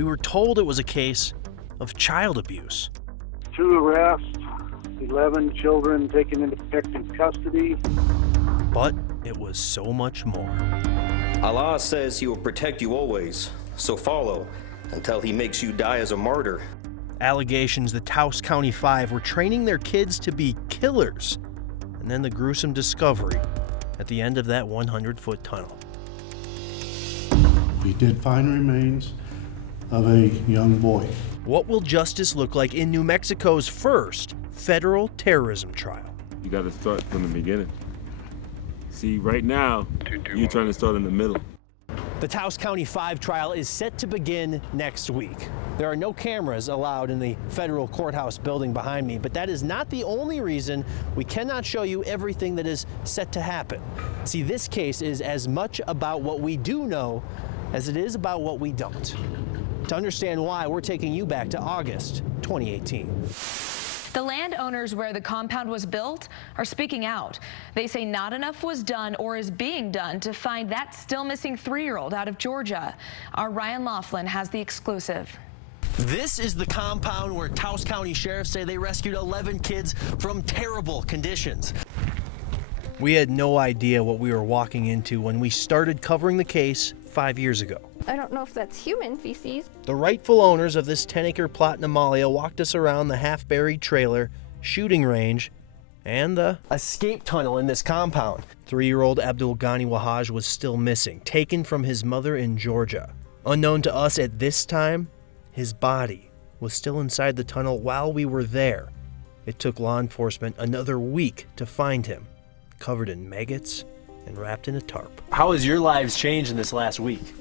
we were told it was a case of child abuse. 2 arrests, 11 children taken into protective custody. But it was so much more. Allah says he will protect you always, so follow until he makes you die as a martyr. Allegations the Taos County Five were training their kids to be killers, and then the gruesome discovery at the end of that 100-foot tunnel. We did find remains of a young boy. What will justice look like in New Mexico's first federal terrorism trial? You got to start from the beginning. See, right now, you're trying to start in the middle. The Taos County Five trial is set to begin next week. There are no cameras allowed in the federal courthouse building behind me, but that is not the only reason we cannot show you everything that is set to happen. See, this case is as much about what we do know as it is about what we don't. To understand why, we're taking you back to August 2018. The landowners where the compound was built are speaking out. They say not enough was done or is being done to find that still missing 3-year-old out of Georgia. Our Ryan Laughlin has the exclusive. This is the compound where Taos County sheriffs say they rescued 11 kids from terrible conditions. We had no idea what we were walking into when we started covering the case 5 years ago. I don't know if that's human feces. The rightful owners of this 10-acre plot in Amalia walked us around the half-buried trailer, shooting range, and the escape tunnel in this compound. 3-year-old Abdul Ghani Wahaj was still missing, taken from his mother in Georgia. Unknown to us at this time, his body was still inside the tunnel while we were there. It took law enforcement another week to find him, covered in maggots and wrapped in a tarp. How has your lives changed in this last week?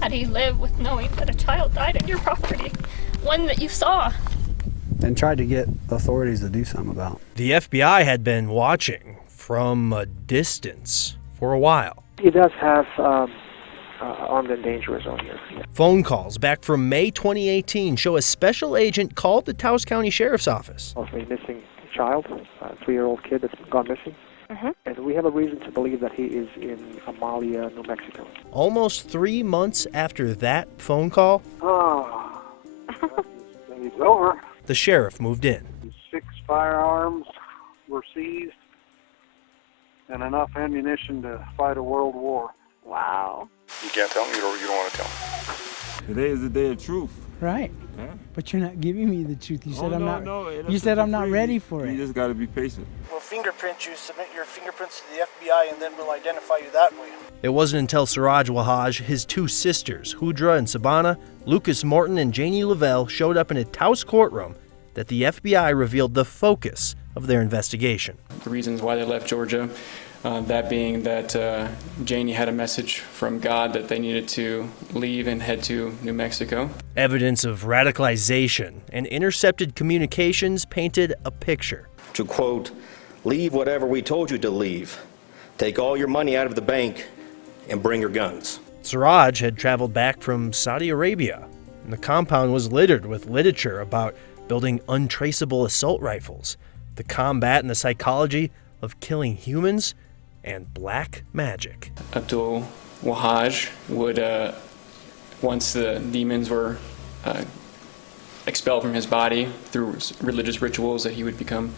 How do you live with knowing that a child died on your property? One that you saw. And tried to get authorities to do something about. The FBI had been watching from a distance for a while. He does have armed and dangerous on here. Yeah. Phone calls back from May 2018 show a special agent called the Taos County Sheriff's Office. Also a missing child, a 3-year-old kid that's gone missing. And we have a reason to believe that he is in Amalia, New Mexico. Almost 3 months after that phone call, It's over. the sheriff moved in. 6 firearms were seized and enough ammunition to fight a world war. Wow. You can't tell me, you don't want to tell me. Today is the day of truth. Right. Yeah. But you're not giving me the truth. You said No, you said I'm not ready for it. You just got to be patient. We'll fingerprint you, submit your fingerprints to the FBI, and then we'll identify you that way. It wasn't until Siraj Wahaj, his 2 sisters, Hudra and Sabana, Lucas Morton and Janie Lavelle, showed up in a Taos courtroom that the FBI revealed the focus of their investigation. The reasons why they left Georgia, that being that Janie had a message from God that they needed to leave and head to New Mexico. Evidence of radicalization and intercepted communications painted a picture. To quote, leave whatever we told you to leave. Take all your money out of the bank and bring your guns. Siraj had traveled back from Saudi Arabia, and the compound was littered with literature about building untraceable assault rifles, the combat and the psychology of killing humans, and black magic. Abdul Wahaj would, once the demons were expelled from his body through religious rituals, that he would become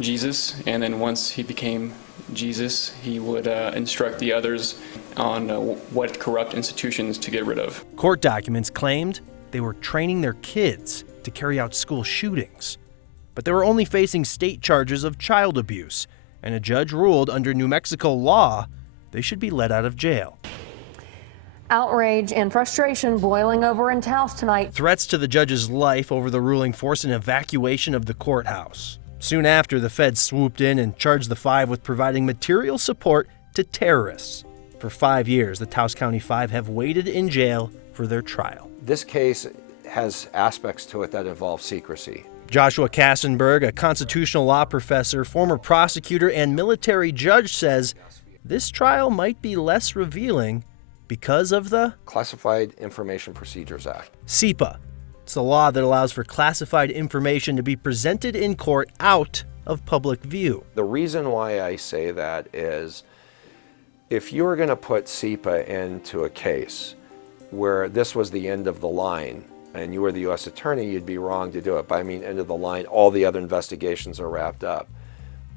Jesus, and then once he became Jesus, he would instruct the others on what corrupt institutions to get rid of. Court documents claimed they were training their kids to carry out school shootings, but they were only facing state charges of child abuse, and a judge ruled under New Mexico law they should be let out of jail. Outrage and frustration boiling over in Taos tonight. Threats to the judge's life over the ruling forced an evacuation of the courthouse. Soon after, the feds swooped in and charged the Five with providing material support to terrorists. For 5 years, the Taos County Five have waited in jail for their trial. This case has aspects to it that involve secrecy. Joshua Kassenberg, a constitutional law professor, former prosecutor, and military judge, says this trial might be less revealing because of the Classified Information Procedures Act. CIPA. It's the law that allows for classified information to be presented in court out of public view. The reason why I say that is if you're going to put CIPA into a case, where this was the end of the line, and you were the U.S. attorney, you'd be wrong to do it. But I mean, end of the line, all the other investigations are wrapped up.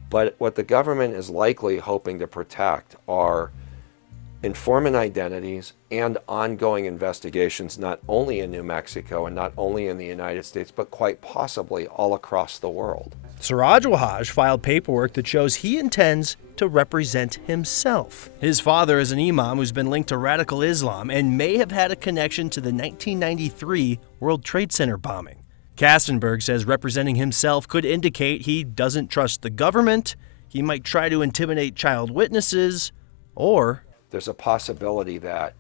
But what the government is likely hoping to protect are informant identities and ongoing investigations, not only in New Mexico and not only in the United States, but quite possibly all across the world. Siraj Wahaj filed paperwork that shows he intends to represent himself. His father is an imam who's been linked to radical Islam and may have had a connection to the 1993 World Trade Center bombing. Kastenberg says representing himself could indicate he doesn't trust the government, he might try to intimidate child witnesses, or there's a possibility that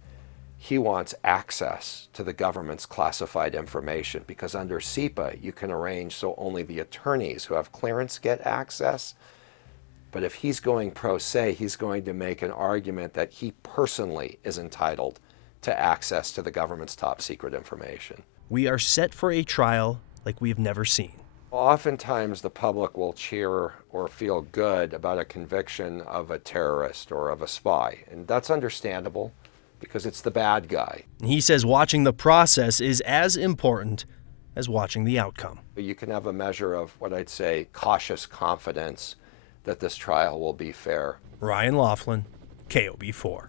he wants access to the government's classified information, because under CIPA you can arrange so only the attorneys who have clearance get access. But if he's going pro se, he's going to make an argument that he personally is entitled to access to the government's top secret information. We are set for a trial like we've never seen. Oftentimes the public will cheer or feel good about a conviction of a terrorist or of a spy, and that's understandable because it's the bad guy. He says watching the process is as important as watching the outcome. You can have a measure of what I'd say cautious confidence that this trial will be fair. Ryan Laughlin, KOB4.